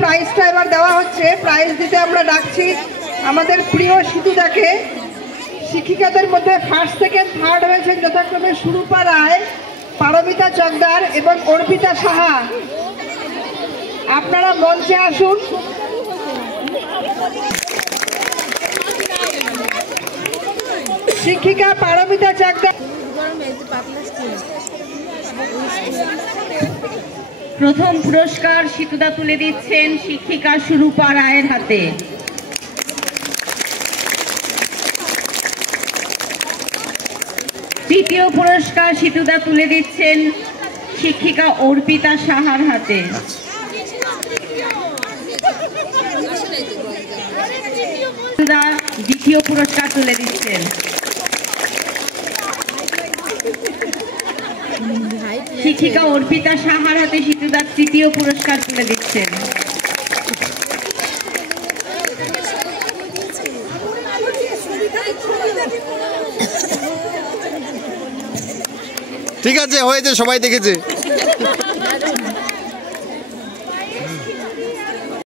প্রাইজটা এবার দেওয়া হচ্ছে। প্রাইজ দিতে আমরা ডাকছি আমাদের প্রিয় সিতুদাকে। শিক্ষিকাদের মধ্যে ফার্স্ট সেকেন্ড থার্ড হয়েছেন যথাক্রমে সুরূপা রায়, পারমিতা চকদার এবং অর্পিতা সাহা। আপনারা মঞ্চে আসুন। শিক্ষিকা পারমিতা চকদার প্রথম পুরস্কার সিতুদা তুলে দিচ্ছেন শিক্ষিকা সুরূপা রায়ের হাতে। দ্বিতীয় পুরস্কার সিতুদা তুলে দিচ্ছেন শিক্ষিকা অর্পিতা সাহার হাতে। দ্বিতীয় পুরস্কার তুলে দিচ্ছেন। শিক্ষিকা অর্পিতা সাহার হাতে সিতুদা তৃতীয় পুরস্কার তুলে দিচ্ছেন। ঠিক আছে, হয়েছে, সবাই দেখেছে।